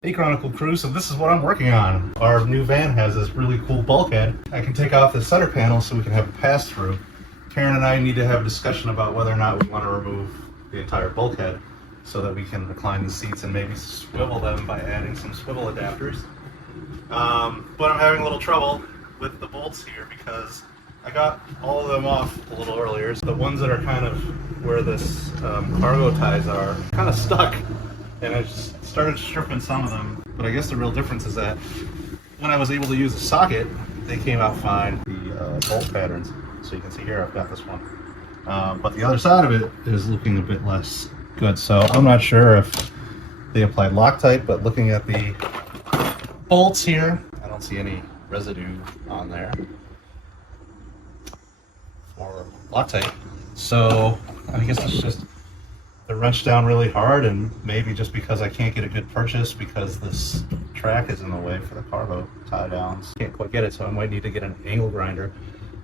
Hey Chronicle crew, so this is what I'm working on. Our new van has this really cool bulkhead. I can take off the center panel so we can have a pass-through. Karen and I need to have a discussion about whether or not we want to remove the entire bulkhead so that we can recline the seats and maybe swivel them by adding some swivel adapters. But I'm having a little trouble with the bolts here because I got all of them off a little earlier. So the ones that are kind of where this cargo ties are kind of stuck. And I just started stripping some of them, but I guess the real difference is that when I was able to use a socket, they came out fine. The bolt patterns, so you can see here I've got this one, but the other side of it is looking a bit less good. So I'm not sure if they applied Loctite, but looking at the bolts here, I don't see any residue on there for Loctite. So I guess it's just they're wrenched down really hard, and maybe just because I can't get a good purchase because this track is in the way for the cargo tie downs. Can't quite get it, so I might need to get an angle grinder.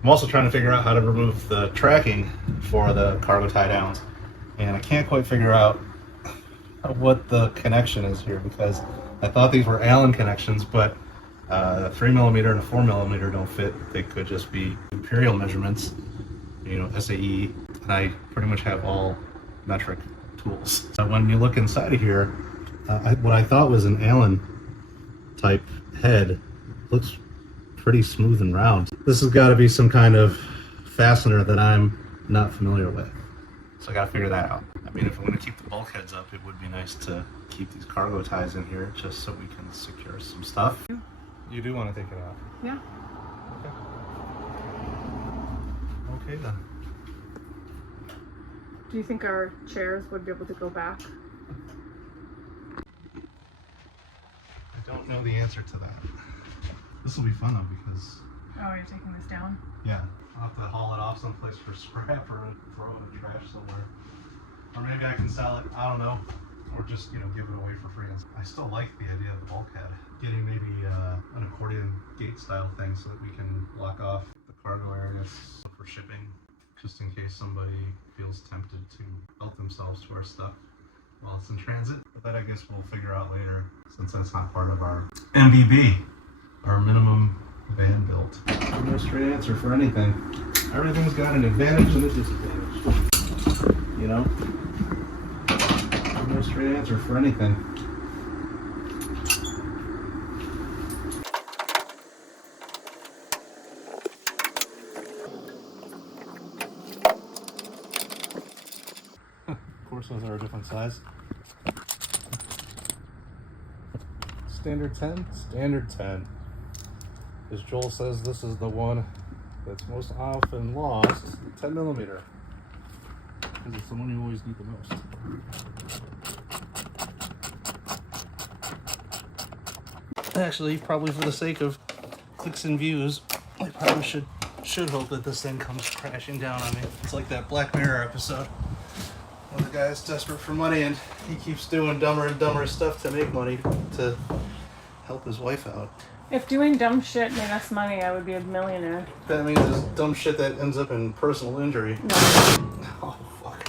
I'm also trying to figure out how to remove the tracking for the cargo tie downs, and I can't quite figure out what the connection is here because I thought these were Allen connections, but a 3mm and a 4mm don't fit. They could just be imperial measurements, you know, SAE, and I pretty much have all metric tools. When you look inside of here, what I thought was an Allen type head looks pretty smooth and round. This has got to be some kind of fastener that I'm not familiar with. So I got to figure that out. I mean, if I'm going to keep the bulkheads up, it would be nice to keep these cargo ties in here just so we can secure some stuff. You do want to take it out? Yeah. Okay then. Do you think our chairs would be able to go back? I don't know the answer to that. This will be fun though because... Oh, you're taking this down? Yeah. I'll have to haul it off someplace for scrap or throw it in the trash somewhere. Or maybe I can sell it, I don't know. Or just, you know, give it away for free. I still like the idea of the bulkhead. Getting maybe an accordion gate style thing so that we can block off the cargo areas for shipping. Just in case somebody feels tempted to help themselves to our stuff while it's in transit. But that I guess we'll figure out later since that's not part of our MVB, our minimum van built. No straight answer for anything. Everything's got an advantage and a disadvantage. You know? No straight answer for anything. Of course, those are a different size. Standard 10? Standard 10. As Joel says, this is the one that's most often lost, 10mm. Because it's the one you always need the most. Actually, probably for the sake of clicks and views, I probably should hope that this thing comes crashing down on me. It's like that Black Mirror episode. Well, the guy is desperate for money and he keeps doing dumber and dumber stuff to make money to help his wife out. If doing dumb shit made us money, I would be a millionaire. That means it's dumb shit that ends up in personal injury. No. Oh, fuck.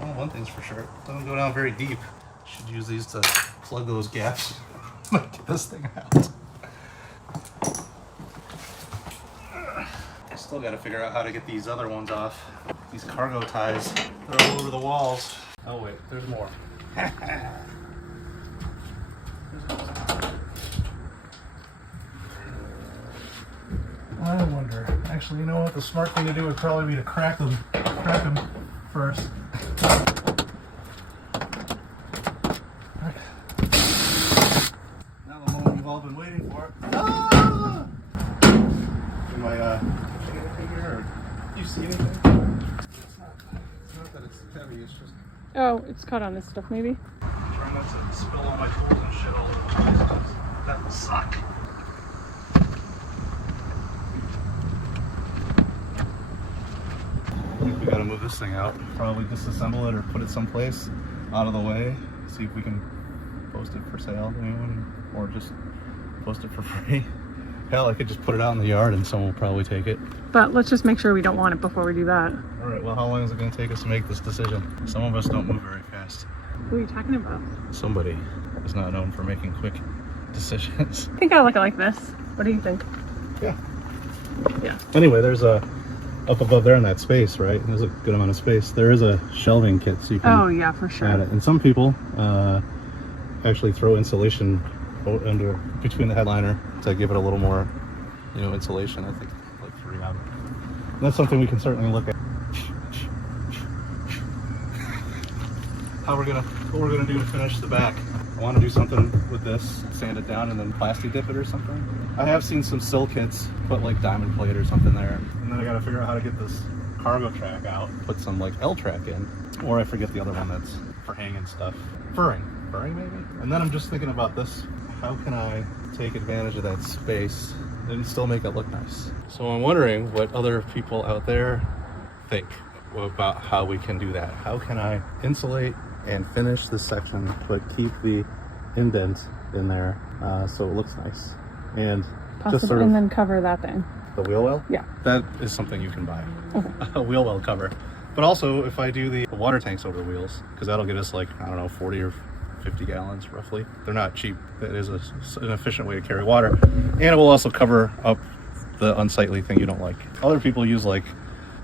Well, one thing's for sure. It doesn't go down very deep. Should use these to plug those gaps. Get this thing out. I still gotta figure out how to get these other ones off. These cargo ties, they're all over the walls. Oh wait, there's more. I wonder. Actually, you know what? The smart thing to do would probably be to crack them first. Now the moment you've all been waiting for. Ah! Am I pushing anything here, or do you see anything? It's not that it's heavy. It's just. Oh, it's caught on this stuff, maybe? Trying not to spill all my tools and shit all over the place, 'cause that will suck. I think we gotta move this thing out. Probably disassemble it or put it someplace out of the way. See if we can post it for sale to anyone, or just post it for free. Hell, I could just put it out in the yard and someone will probably take it. But let's just make sure we don't want it before we do that. All right, well, how long is it gonna take us to make this decision? Some of us don't move very fast. Who are you talking about? Somebody. is not known for making quick decisions. I think I like it like this. What do you think? Yeah. Yeah. Anyway, there's a up above there in that space, right? There's a good amount of space. There is a shelving kit, so you can Oh yeah, for sure. add it. And some people actually throw insulation under between the headliner to give it a little more, you know, insulation. I think like 3 out. And that's something we can certainly look at. What we're gonna do to finish the back. I want to do something with this, sand it down and then plasti dip it or something. I have seen some sill kits put like diamond plate or something there. And then I gotta figure out how to get this cargo track out, put some like L track in, or I forget the other one that's for hanging stuff. Furring maybe? And then I'm just thinking about this. How can I take advantage of that space and still make it look nice? So I'm wondering what other people out there think about how we can do that. How can I insulate and finish this section, but keep the indent in there so it looks nice? And just sort of and then cover that thing. the wheel well? Yeah. That is something you can buy. Okay. A wheel well cover. But also if I do the water tanks over wheels, because that'll get us like, I don't know, 40 or 50 gallons roughly. They're not cheap. It is an efficient way to carry water. And it will also cover up the unsightly thing you don't like. Other people use like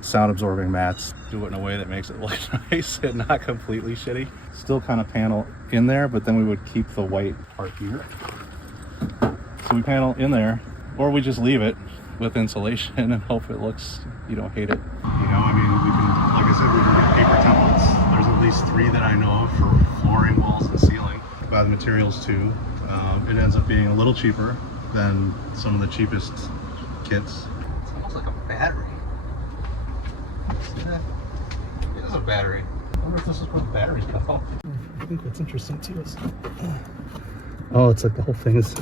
sound absorbing mats, do it in a way that makes it look nice and not completely shitty. Still kind of panel in there, but then we would keep the white part here. So we panel in there, or we just leave it with insulation and hope it looks, you don't hate it. You know, I mean, we can, like I said, we can get paper templates. There's at least 3 that I know of for flooring, walls, and ceiling. Buy the materials too. It ends up being a little cheaper than some of the cheapest kits. It's almost like a battery. See that? It is a battery. I wonder if this is where the batteries go. I think what's interesting too is, oh, it's like the whole thing is,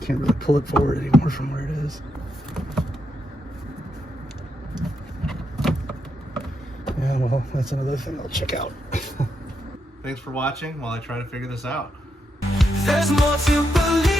can't really pull it forward anymore from where it is. Yeah, well, that's another thing I'll check out. Thanks for watching while I try to figure this out. There's more to believe.